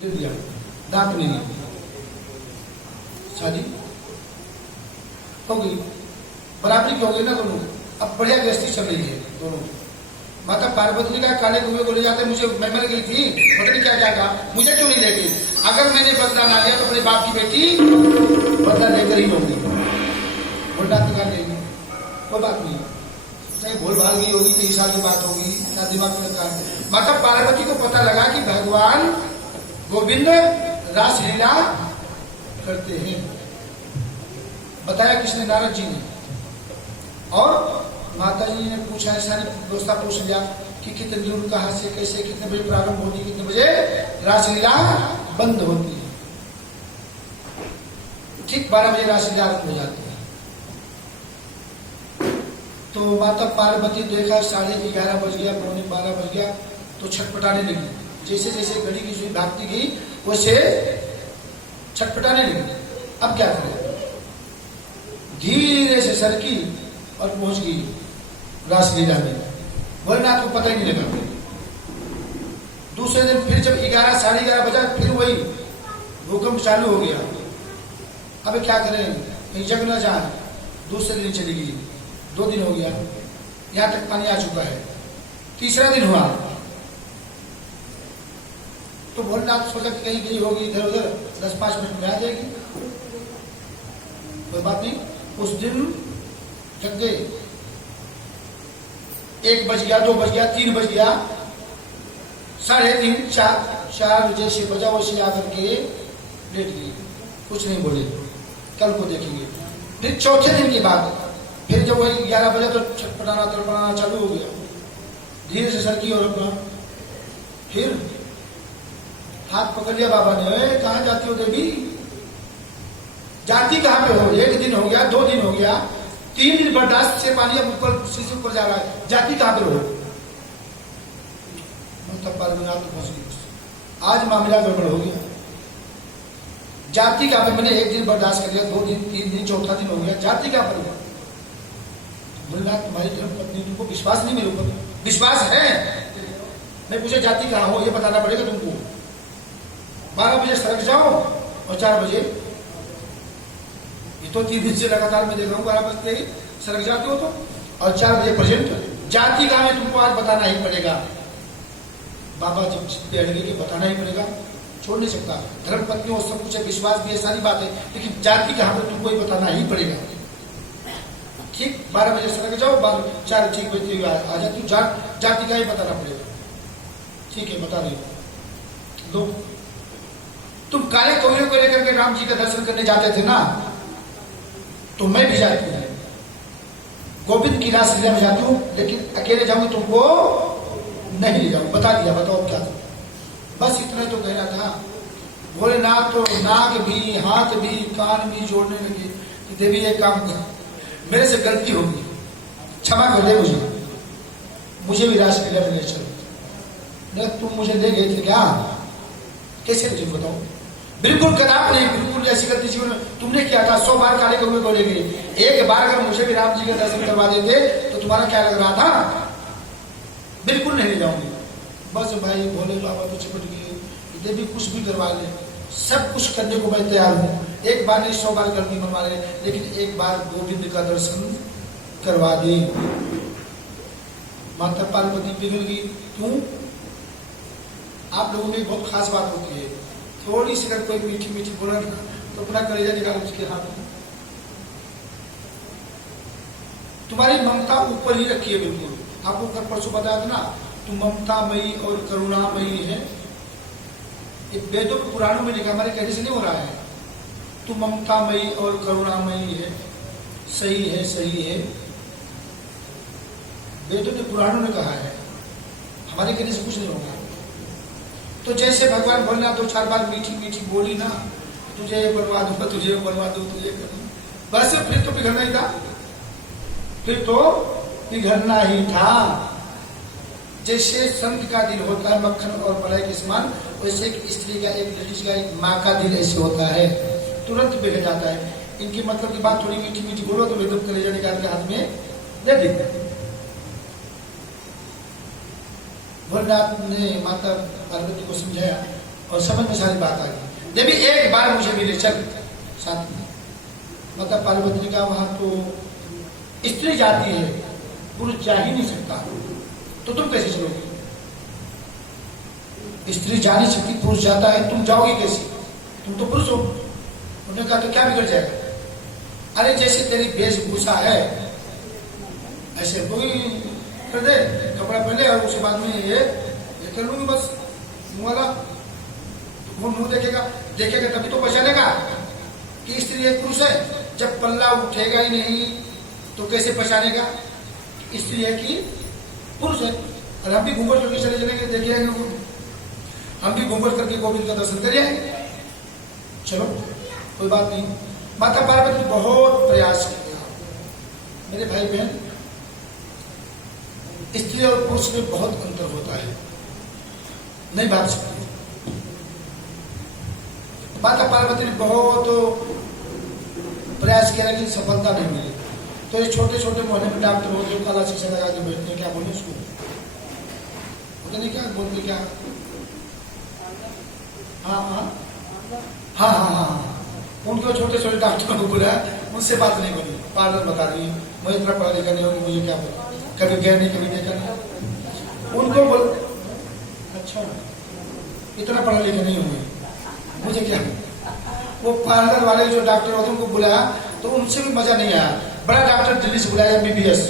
दे दिया, दांत नहीं दिया, शादी हो गई, बराबरी की हो गई ना दोनों। अब बढ़िया गृहस्थी चल रही है दोनों। माता पार्वती ने कहा काले कुएं को ले जाते, मुझे मैं मर गई थी, पता नहीं क्या क्या कहा, मुझे क्यों नहीं लेके? अगर मैंने बदला ना लिया तो अपने बाप की बेटी बदला लेकर ही होगी, उल्टा कर लेगी, कोई बात नहीं। चाहे भूल भाल गई होगी, 23 साल की बात होगी, क्या दिमाग में रखा है। माता पार्वती को पता लगा कि भगवान गोविंद रासलीला करते हैं। बताया किसने? नारद जी ने। और माता जी ने पूछा, सारी व्यवस्था पूछ लिया कि कितने बजे उनका हास्य, कैसे, कितने बजे प्रारंभ होती है, कितने बजे रासलीला बंद होती है। ठीक 12 बजे रासलीला आरंभ हो जाती है। तो माता पार्वती देखा 11:30 बज गया, 11:45 बज गया, तो छटपटाने लगी। जैसे जैसे घड़ी की सुई भागती गई वैसे छटपटाने लगी। अब क्या करें? धीरे से सरकी और पहुंच गई रासलीला में। भोलेनाथ को पता ही नहीं लगा। दूसरे दिन फिर जब 11, 11:30 बजा, फिर वही भूकंप चालू हो गया। अब क्या करें, कहीं जग न जाए। दूसरे दिन चली गई, 2 दिन हो गया, यहां तक पानी आ चुका है। तीसरा दिन हुआ तो भोलेनाथ सोचा कि कहीं गई होगी इधर उधर, 10-5 मिनट में आ जाएगी, कोई बात नहीं। उस दिन जग गए, 1 बज गया, 2 बज गया, 3 बज गया, 3:30, 4 जैसे बजा वैसे आकर के लेट गई, कुछ नहीं बोले, कल को देखेंगे। फिर चौथे दिन के बाद फिर जब वही 11 बजे तो छटपटाना तड़पड़ाना चालू हो गया। धीरे से सरकी और अपना फिर हाथ पकड़ लिया बाबा ने, कहाँ जाती हो देवी? जाती कहाँ पे हो? 1 दिन हो गया, 2 दिन हो गया, 3 दिन बर्दाश्त से पानी अब ऊपर से ऊपर जा रहा है, जाती कहाँ पे रहो? तब पार्वती तो फंस गई। आज मामला गड़बड़ हो गया। जाती कहाँ पे? मैंने 1 दिन बर्दाश्त कर लिया, 2 दिन, 3 दिन, चौथा दिन हो गया, जाती कहाँ पर? बोला तुम्हारी धर्म पत्नी, तुमको विश्वास नहीं मेरे ऊपर? विश्वास है। मैं पूछे जाती कहाँ हो, ये बताना पड़ेगा तुमको। 12 बजे सड़क जाओ और 4 बजे, ये तो 3 दिन से लगातार मैं देख रहा हूँ, 12 बजते ही सड़क जाते हो तो, और 4 बजे प्रेजेंट। जाती कहाँ है तुमको आज बताना ही पड़ेगा। बाबा जब अड़ गए कि बताना ही पड़ेगा, छोड़ नहीं सकता। धर्म पत्नी और सब कुछ है, विश्वास भी है, सारी बात है, लेकिन जाति कहाँ पर तुमको ही बताना ही पड़ेगा। ठीक 12 बजे सड़क जाओ, 4 ठीक बजते हुए आ जाती, जाति का ही बताना पड़ेगा। ठीक है, बता रही हो। लो, तुम काले कौवे को लेकर के राम जी का दर्शन करने जाते थे ना, तो मैं भी जाती हूँ, गोविंद की रासलीला में जाती हूँ, लेकिन अकेले जाऊंगी तुमको नहीं ले जाऊँ। बता दिया, बताओ क्या था? बस इतना तो कहना था। भोलेनाथ तो नाक भी, हाथ भी, कान भी जोड़ने लगे कि देवी एक काम कर, मेरे से गलती होगी, क्षमा कर दे मुझे भी रासलीला में ले चलो। तुम मुझे ले गए थे क्या? कैसे तुम बताओ? बिल्कुल कदाप नहीं, बिल्कुल ऐसी गलती जीवन में तुमने किया था। 100 बार काले कौवे को ले गए, एक बार अगर मुझे भी राम जी का दर्शन करवा देते तो तुम्हारा क्या लग रहा था? बिल्कुल नहीं ले जाऊंगी। बस भाई भोले बाबा को चिपट गए, देवी कुछ भी करवा ले, सब कुछ करने को मैं तैयार हूँ। एक बार नहीं 100 बार गलती मनवा ले, लेकिन एक बार गोविंद का दर्शन करवा दे। माता पार्वती पिघल गई। क्यों? आप लोगों में बहुत खास बात होती है, थोड़ी सी अगर कोई मीठी मीठी बोला तो अपना कलेजा निकाल उसके हाथ में। तुम्हारी ममता ऊपर ही रखी है बिल्कुल। आपको कल परसों बताया था ना, तुम ममतामयी और करुणामयी है। वेदों पुराणों में लिखा, हमारे कहने से नहीं हो रहा है। तुम ममतामयी और करुणामयी है, सही है, सही है। वेदों ने पुराणों ने कहा है, हमारे कहने से कुछ नहीं होगा। तो जैसे भगवान भोलेनाथ 2-4 बार मीठी मीठी बोली ना, तुझे ये बनवा दूंगा, तुझे बनवा दूं, तुझे करूँ, बस फिर तो पिघलना ही था, फिर तो पिघलना ही था। जैसे संत का दिल होता है मक्खन और मलाई के समान, वैसे एक स्त्री का, एक लेडीज का, एक माँ का दिल ऐसे होता है, तुरंत पिघल जाता है। इनकी मतलब की बात थोड़ी मीठी मीठी बोलो तो एकदम कलेजा निकाल के हाथ में दे देते। भोलेनाथ ने माता पार्वती को समझाया और समझ में सारी बात आ गई। देवी एक बार मुझे मिले चल साथ में। माता पार्वती ने कहा वहां तो स्त्री जाती है, पुरुष जा ही नहीं सकता, तो तुम कैसे चलोगे? स्त्री जा नहीं सकती, पुरुष जाता है, तुम जाओगे कैसे? तुम तो पुरुष हो। उन्होंने कहा तो क्या बिगड़ जाएगा? अरे जैसे तेरी वेशभूषा है ऐसे कोई कर दे, कपड़ा पहले और उसके बाद में ये कर लूंगी बस मुंह वाला। वो मुंह देखेगा तभी तो पहचानेगा कि स्त्री है पुरुष है। जब पल्ला उठेगा ही नहीं तो कैसे पहचानेगा स्त्री है कि पुरुष है? और हम भी घूंघट करके चले चलेंगे, देखिए हम भी घूंघट करके गोविंद का दर्शन करिए। चलो कोई बात नहीं। माता पार्वती बहुत प्रयास किया। मेरे भाई बहन, स्त्री और पुरुष में बहुत अंतर होता है, नहीं भाग सकते। माता पार्वती ने बहुत प्रयास किया लेकिन सफलता नहीं मिली। तो ये छोटे छोटे मोहल्ले में डॉक्टर हो जो काला शीशा लगा के बैठते हैं, क्या बोले उसको, पता नहीं क्या बोलते, क्या हाँ, उनको छोटे छोटे डॉक्टरों को बुलाया, उनसे बात नहीं बनी। पार्लर बता रही है, मुझे इतना पढ़ा लिखा नहीं होगा, मुझे क्या पता, कभी गया नहीं कभी देखा नहीं। उनको बोल अच्छा इतना पढ़ा लिखा नहीं होंगे, मुझे क्या। वो पार्लर वाले जो डॉक्टर होते उनको बुलाया तो उनसे भी मजा नहीं आया। बड़ा डॉक्टर दिल्ली से बुलाया, MBBS।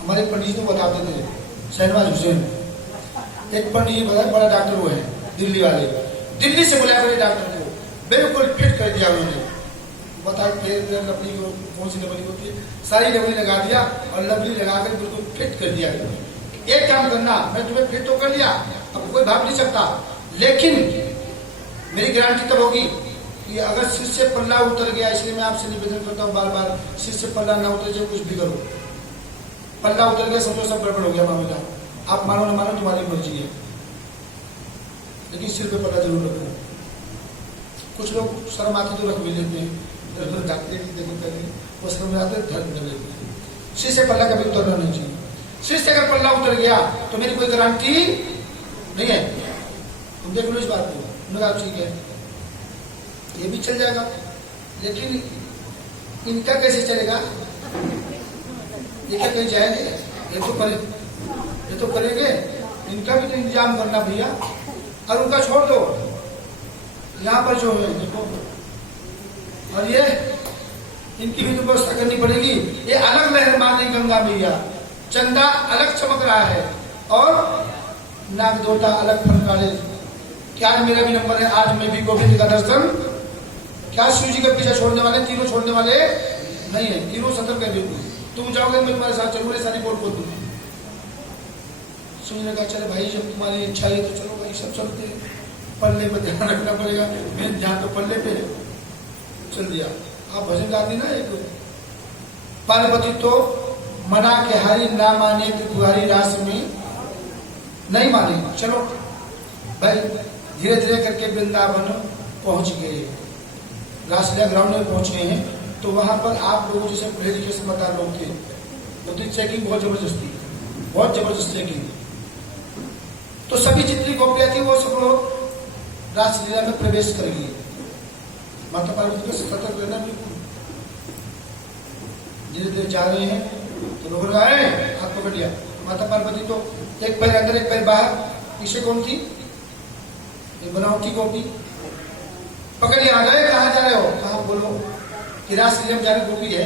हमारे पंडित जी तो बताते थे, शहनवाज हुसैन एक पंडित जी बताया, बड़ा डॉक्टर वो है दिल्ली वाले। दिल्ली से बुलाया बड़े डॉक्टर को, बिल्कुल फिट कर दिया उन्होंने। बता लबली कौन सी लबली होती है, सारी लबली लगा दिया और लबली लगाकर बिल्कुल फिट कर दिया। एक काम करना, मैं तुम्हें फिट तो कर लिया, अब कोई भाग नहीं सकता, लेकिन मेरी गारंटी तब होगी कि अगर सिर से पल्ला उतर गया, इसलिए मैं आपसे निवेदन करता हूँ बार बार, सिर से पल्ला ना उतर जाए, कुछ भी करो। पल्ला उतर गया समझो सब गड़बड़ हो गया मामला। आप मानो ना मानो तुम्हारी मर्जी है, लेकिन सिर पे पल्ला जरूर रखो। कुछ लोग शर्म आती तो रख भी लेते हैं, जाते वो शर्म आते धर्म कर लेते हैं। सिर से पल्ला कभी उतरना नहीं चाहिए। सिर से अगर पल्ला उतर गया तो मेरी कोई गारंटी नहीं है। तुम देख लो इस बात को, ठीक है ये भी चल जाएगा, लेकिन इनका कैसे चलेगा? ये क्या कहीं जाएंगे? ये तो करेंगे, इनका भी तो इंतजाम करना भैया। और उनका छोड़ दो, यहाँ पर जो है देखो, और ये इनकी भी तो व्यवस्था करनी पड़ेगी। ये अलग लहर मारनी गंगा मैया, चंदा अलग चमक रहा है और नागदोटा अलग फनकारे। क्या मेरा भी नंबर है, आज मैं भी गोविंद का दर्शन। क्या शिव जी का पीछा छोड़ने वाले, तीनों छोड़ने वाले नहीं है, तीनों सतर्क है बिल्कुल। तुम जाओगे मैं तुम्हारे साथ चलूंगा, सारी बोल बोल दूंगी। शिव ने कहा चले भाई जब तुम्हारी इच्छा है तो चलो भाई सब चलते हैं। पल्ले पर ध्यान रखना पड़ेगा, मैं ध्यान तो पल्ले पे चल दिया। आप भजन गाती ना एक, पार्वती तो मना के हारी ना माने तो तुम्हारी रास में नहीं माने। चलो भाई धीरे धीरे करके वृंदावन पहुंच गए, रासलीला ग्राउंड में पहुंच गए हैं। तो वहां पर आप लोगों जैसे पढ़े लिखे समझदार लोग थे, तो चेकिंग बहुत जबरदस्त चेकिंग। तो सभी जितनी गोपियां थी वो सब लोग रासलीला में प्रवेश कर गई। माता पार्वती को सतर्क रहना बिल्कुल। धीरे धीरे जा रहे हैं तो लोग आए, हाथ पकड़ लिया। माता पार्वती तो एक पैर अंदर एक पैर बाहर। पीछे कौन थी? बनावटी गोपी। पकड़ लिया, आ गए, कहाँ जा रहे हो? कहा बोलो कि रासलीला में जा रहे, गोपी है,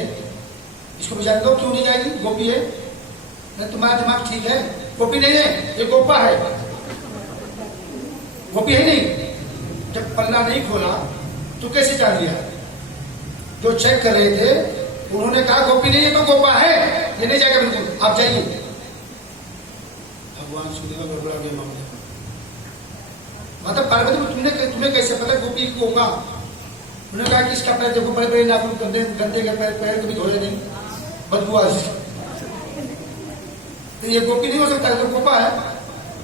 इसको बचाने दो। क्यों नहीं जाएगी? गोपी है। नहीं तुम्हारा दिमाग ठीक है, गोपी नहीं है, ये गोपा है, गोपी है नहीं। जब पल्ला नहीं खोला तो कैसे जान लिया? जो चेक कर रहे थे उन्होंने कहा गोपी नहीं है तो गोपा है, ये नहीं जाएगा बिल्कुल, आप जाइए। भगवान सुनेगा गड़बड़ा गया मामला। माता पार्वती तुम्हें कैसे पता गोपी गोपा? उन्होंने कहा कि इसका पैर देखो, बड़े बड़े नाखून, गंदे के पैर कभी धोए नहीं, बदबू आ जाए, तो ये गोपी नहीं हो सकता, तो गोपा है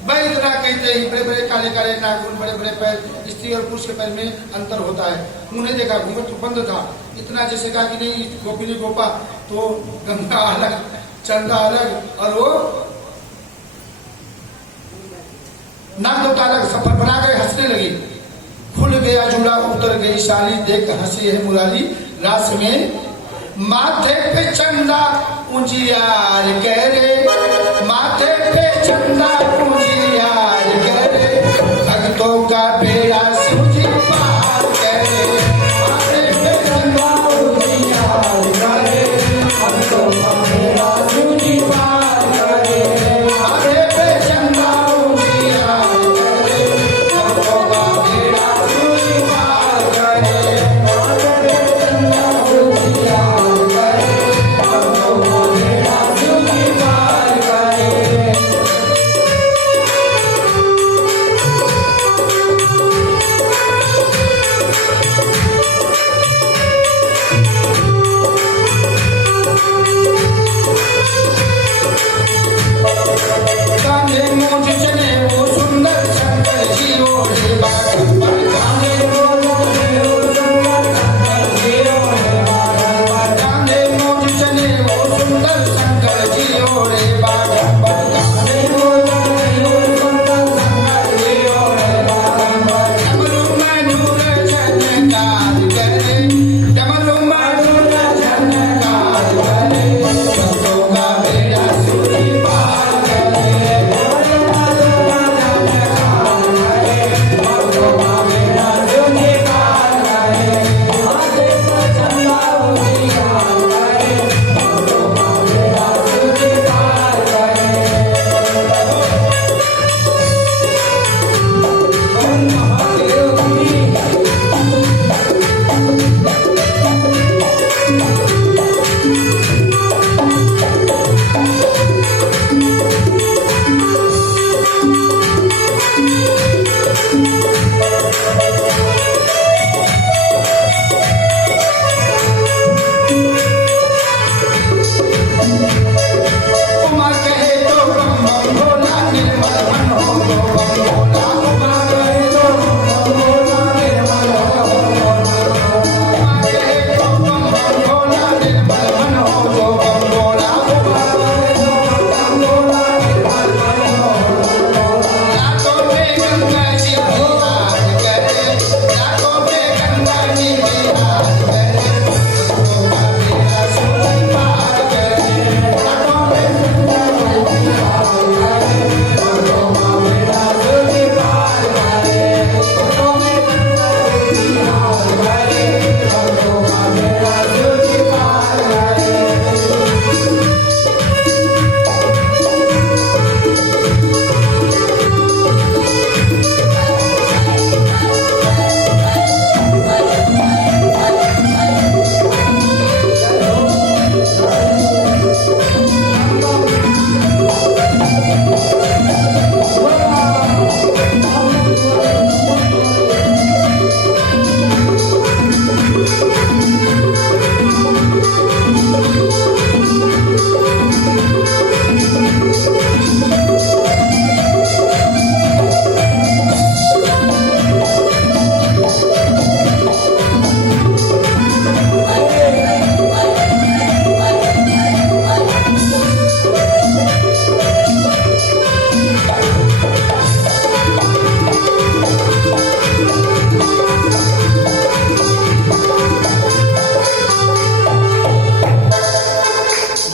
भाई। इतना कहते ही बड़े बड़े काले काले नाखून, बड़े बड़े पैर, स्त्री और पुरुष के पैर में अंतर होता है। उन्हें देखा घूंघट तो बंद था, इतना जैसे कहा कि नहीं गोपी नहीं गोपा, तो गंगा अलग, चंदा अलग, और वो नाक दो ताला सफर बना गए, हंसने लगी। खुल गया जूड़ा, उतर गई साली, देख हंसी है मुरारी रास में। माथे पे चंदा उजियार कह रे, माथे पे चंदा उजियार कह रे, भक्तों का बेड़ा सूझी पार कह रे। माथे पे चंदा उजियार कह रे, भक्तों का बेड़ा सूझी पार कह रे। माथे पे चंदा उजियार कह रे, भक्तों का बेड़ा सूझी पार कह रे। माथे पे चंदा उजियार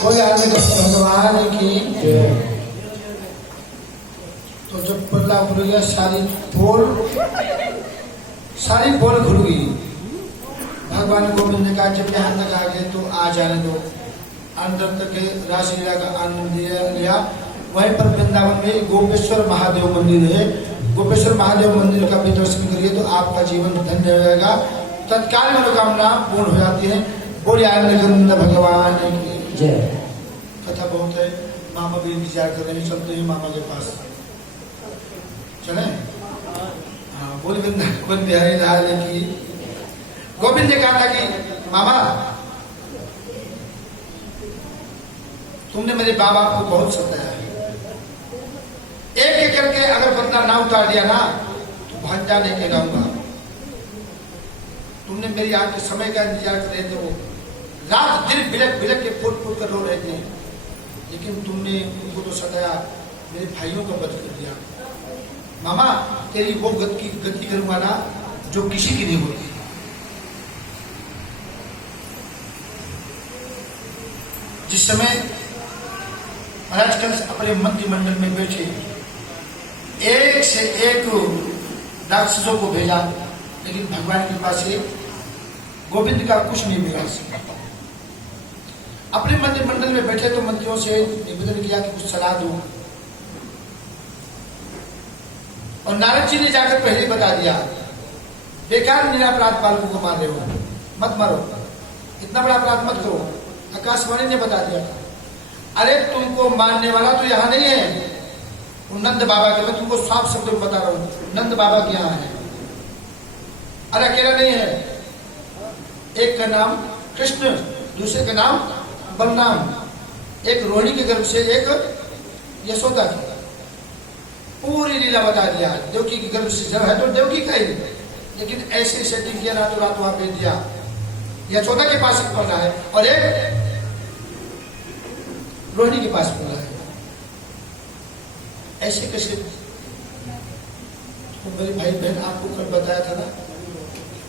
भगवान की। तो जब पल्ला खुल गया, सारी पोल खुल गई। भगवान गोविंद ने कहा जब यहाँ तक आ गए तो आ जाने दो। अंदर तक रासलीला का आनंद लिया। वहीं पर वृंदावन में गोपेश्वर महादेव मंदिर है। गोपेश्वर महादेव मंदिर का भी दर्शन करिए तो आपका जीवन धन्य हो जाएगा, तत्काल मनोकामना पूर्ण हो जाती है। बोलिए आनंद भगवान की जय। कथा बहुत है, मामा भी इंतजार कर रहे हैं, चलते हैं मामा के पास। चले? हाँ, बोल वृंदावन बिहारी लाल की। गोविंद ने कहा था कि मामा तुमने मेरे बाबा को बहुत सताया है, एक एक करके अगर बदला ना उतार दिया ना तो भांजा नहीं कहलाऊंगा। तुमने मेरी आज के समय का इंतजार कर रहे थे, वो रात दिन बिलक बिलक के फूट फूट कर रो रहे थे, लेकिन तुमने उनको तो सताया, मेरे भाइयों का वध कर दिया। मामा तेरी वो गति करूंगा ना जो किसी की नहीं होती। जिस समय महाराज कंस अपने मंत्रिमंडल में बैठे, एक से एक राक्षसों को भेजा, लेकिन भगवान की कृपा से गोविंद का कुछ नहीं बिगाड़ सका। अपने मंत्रिमंडल में बैठे तो मंत्रियों से निवेदन किया कि कुछ सलाह दो, और नारद जी ने जाकर पहले बता दिया, बेकार निरापराध बालकों को मार रहे हो, मत मारो, इतना बड़ा अपराध मत करो। आकाशवाणी ने बता दिया, अरे तुमको मारने वाला तो यहाँ नहीं है, वो नंद बाबा के, मैं तुमको साफ शब्द में बता रहा हूँ, नंद बाबा के यहाँ है। अरे अकेला नहीं है, एक का नाम कृष्ण, दूसरे का नाम बलराम, एक रोहिणी के गर्भ से, एक यशोदा की। पूरी लीला बता दिया, देवकी के गर्भ से जब है तो देवकी का ही, लेकिन ऐसे सेटिंग किया रातों रात वहां भेज दिया, यशोदा के पास पड़ रहा है और एक रोहिणी के पास पड़ रहा है। ऐसे कैसे? तो मेरे भाई बहन आपको कल बताया था ना,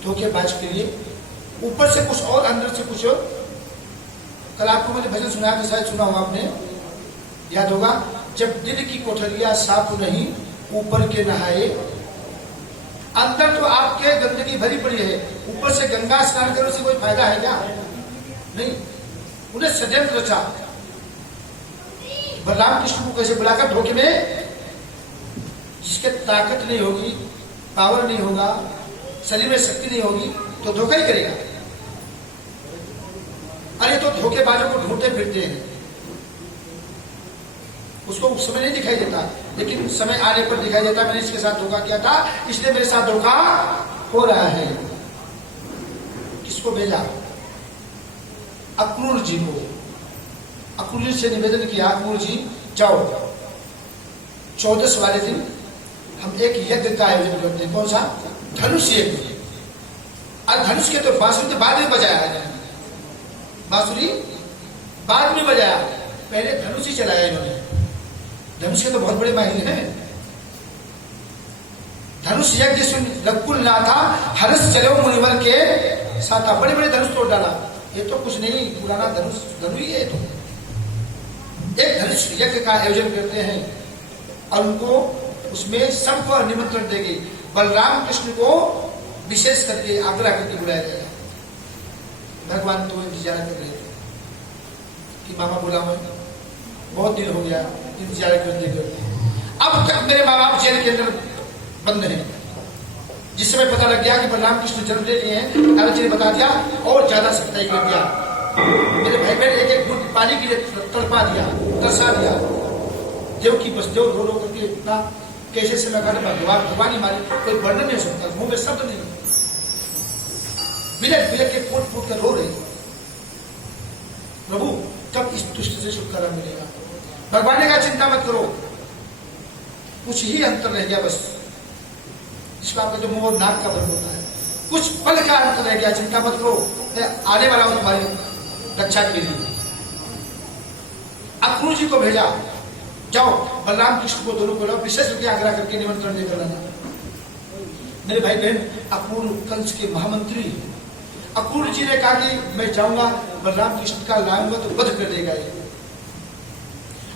धोखेबाज के लिए ऊपर से कुछ और अंदर से कुछ और। कल आपको मैंने भजन सुनाया था, शायद सुना होगा आपने, याद होगा, जब दिल की कोठरिया साफ नहीं ऊपर के नहाए, अंदर तो आपके गंदगी भरी पड़ी है, ऊपर से गंगा स्नान करने से कोई फायदा है क्या? नहीं। उन्हें षड्यंत्र रचा, बलराम कृष्ण को कैसे बुलाकर धोखे में, जिसके ताकत नहीं होगी, पावर नहीं होगा, शरीर में शक्ति नहीं होगी, तो धोखा ही करेगा। अरे तो धोखेबाजों को ढूंढते फिरते हैं, उसको उस समय नहीं दिखाई देता, लेकिन समय आने पर दिखाई देता, मैंने इसके साथ धोखा किया था, इसलिए मेरे साथ धोखा हो रहा है। किसको भेजा? अक्रूर जी को। अक्रूर जी से निवेदन किया, अक्रूर जी जाओ, 14 वाले दिन हम एक यज्ञ का आयोजन करते हैं। कौन सा? धनुष यज्ञ। और धनुष के तो बांसुरी के बाद में बजाया है, बांसुरी बाद में बजाया, पहले धनुष ही चलाया इन्होंने। धनुष के तो बहुत बड़े माहिर हैं। धनुष यज्ञ सुन रघुकुल नाथा, हर्ष चलो मुनिवर के साथा। बड़े बड़े धनुष तोड़ डाला, ये तो कुछ नहीं, पुराना धनुष धनु ही है। तो एक धनुष यज्ञ का आयोजन करते हैं और उनको उसमें सबको निमंत्रण देंगे। बलराम कृष्ण को विशेष करके आग्रह करके बुलाया जाएगा। भगवान तो इंतजार कर रहे थे कि मामा बुलाओ, बहुत दिन हो गया इंतजार करते करते। अब तक मेरे माँ बाप जेल के अंदर बंद हैं। जिस समय पता लग गया कि बलराम कृष्ण जन्म ले लिए हैं, नारद जी ने बता दिया और ज्यादा सख्ताई कर दिया। मेरे भाई बहन एक एक घूंट पानी के लिए तड़पा दिया, तरसा दिया। देव की बस देव रो रो करके इतना कैसे समय भगवान ही मारी, कोई वर्णन नहीं हो सकता, मुंह में शब्द नहीं, बिलक बिलक के फूट फूट कर रो रहे। प्रभु कब इस दुष्ट से छुटकारा मिलेगा? भगवान ने कहा चिंता मत करो, कुछ ही अंतर रह गया बस, जिसको आप कहते मुंह और नाक का फर्क होता है, कुछ पल का अंतर रह गया, चिंता मत करो, मैं आने वाला हूं तुम्हारी रक्षा के लिए। अक्रूर जी को भेजा, जाओ बलराम कृष्ण को दोनों को विशेष रूप से आग्रह करके निमंत्रण देकर लाना। मेरे भाई बहन अक्रूर कंस के महामंत्री, अक्रूर जी ने कहा कि मैं जाऊंगा, बलराम कृष्ण का लाऊंगा तो वध कर देगा ये,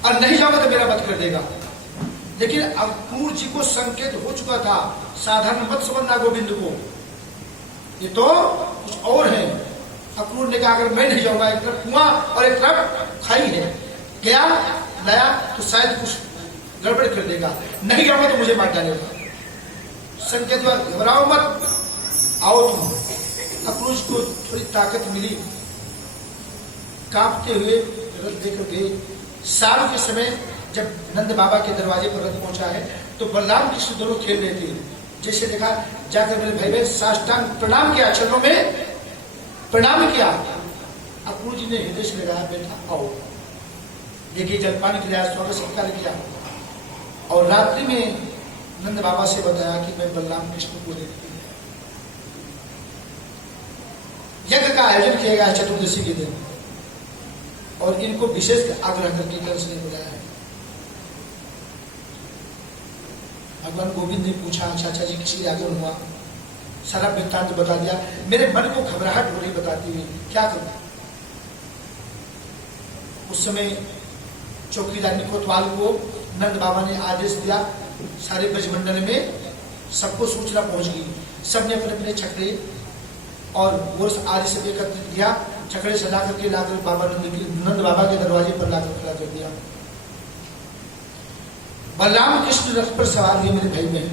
और नहीं जाऊंगा तो मेरा वध कर देगा। लेकिन अक्रूर जी को संकेत हो चुका था, साधारण मत समझना गोविंद को, ये तो कुछ और है। अक्रूर ने कहा अगर मैं नहीं जाऊंगा, एक तरफ कुआं और एक तरफ खाई है, गया लाया तो शायद कुछ गड़बड़ कर देगा, नहीं जाऊंगा तो मुझे मार डालेगा। संकेत हुआ घबराओ मत, आओ तुम। अक्रूर को थोड़ी ताकत मिली, कांपते हुए रथ लेकर गए। साल के समय जब नंद बाबा के दरवाजे पर रथ पहुंचा है तो बलराम कृष्ण दोनों खेल रहे थे। जैसे देखा, जाकर मेरे भाई बहन साष्टांग प्रणाम किया, चरणों में प्रणाम किया। अक्रूर जी ने हृदय से लगाया, बेटा आओ, देखिए जलपान किया, स्वागत सत्कार किया, और रात्रि में नंद बाबा से बताया कि मैं बलराम कृष्ण को देखती हूँ। यज्ञ का आयोजन किया गया चतुर्दशी के दिन, और इनको विशेष आग्रह करके कंस ने बुलाया है। भगवान गोविंद ने पूछा चाचा जी किसी आगमन हुआ, सारा वृत्तांत बता दिया। मेरे मन को घबराहट हो रही बताती हुई, क्या करूं? उस समय चौकीदार कोतवाल को नंद बाबा ने आदेश दिया, सारे ब्रजमंडल में सबको सूचना पहुंच गई, सबने अपने अपने छकड़े और वो आदि से एकत्रित किया, छकड़े से ला करके लाकर बाबा नंद बाबा के दरवाजे पर लाकर खड़ा कर दिया। बलराम कृष्ण रथ पर सवार हुए मेरे भाई बहन।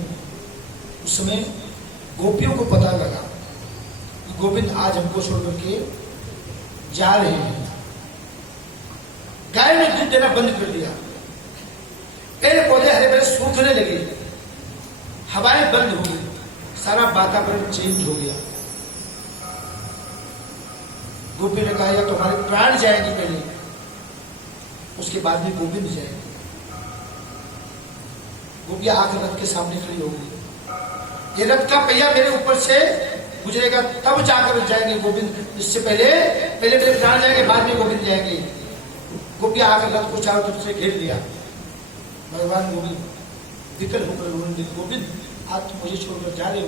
उस समय गोपियों को पता लगा कि गोविंद आज हमको छोड़ करके जा रहे हैं। गाय ने दूध देना बंद कर दिया, पेड़ पौधे हरे भरे सूखने लगे, हवाएं बंद हो गई, सारा वातावरण चेंज हो गया। गोपी ने कहा या तुम्हारे प्राण जाएंगे पहले, उसके बाद में गोविंद जाएंगे। गोपिया आकर रथ के सामने खड़ी हो गई। ये रथ का पहिया मेरे ऊपर से गुजरेगा तब जाकर जाएंगे गोविंद, इससे पहले मेरे प्राण जाएंगे, बाद में गोविंद जाएंगे। गोपिया आकर रथ को चारों तरफ से घेर लिया। भगवान गोविंद विकल होकर रोने, गोविंद आज तुम मुझे छोड़कर जा रहे हो।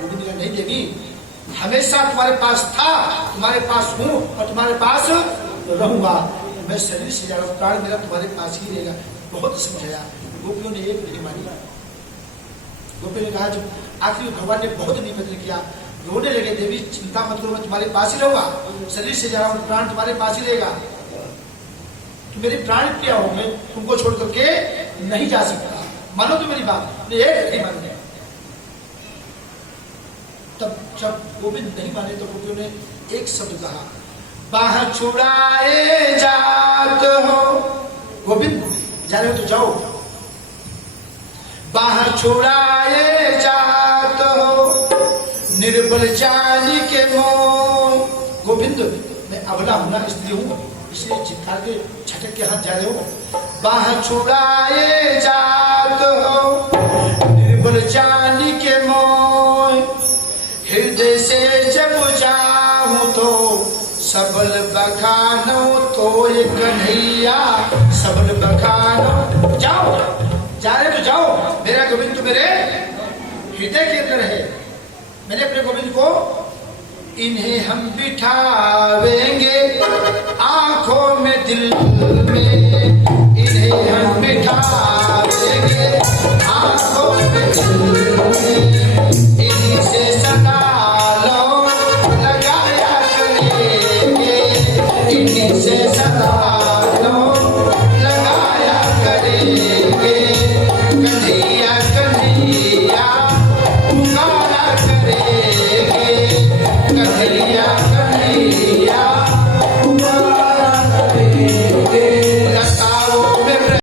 गोविंद का नहीं देवी, हमेशा तुम्हारे पास था, तुम्हारे पास हूं और तुम्हारे पास रहूंगा। मैं शरीर से जा रहा हूं, प्राण मेरा तुम्हारे पास ही रहेगा। बहुत समझाया, गोपियों ने एक नहीं मानी। गोपी ने कहा जब आखिर भगवान ने बहुत निवेदन किया, रोने लगे, देवी चिंता मत करो, मैं तुम्हारे पास ही रहूंगा, शरीर से जा रहा हूं, प्राण तुम्हारे पास ही रहेगा। तो मेरे प्राण क्या हो, मैं तुमको छोड़ करके नहीं जा सकता, मानो तो मेरी बात। एक नहीं मान। तब जब गोविंद नहीं माने तो गोपियों ने एक शब्द कहा, बाह छुड़ाए जात हो। गोविंद जा रहे हो तो जाओ, बाह छुड़ाए जात हो, निर्बल जानी के मोह। गोविंद मैं अबला हूं ना, स्त्री हूं, इसलिए चित्कार के छटक के हाथ जा रहे हो। बाह छुड़ाए जात हो, निर्बल जानी के मोह, हृदय से जब जाऊं तो सबल बखानो, तो ये कन्हैया सबल बखानो। जाओ, जा रहे तो जाओ, मेरा गोविंद तो मेरे हृदय के अंदर है। मैंने अपने गोविंद को, इन्हें हम बिठावेंगे आंखों में दिल में, इन्हें हम बिठावेंगे आंखों में दिल में।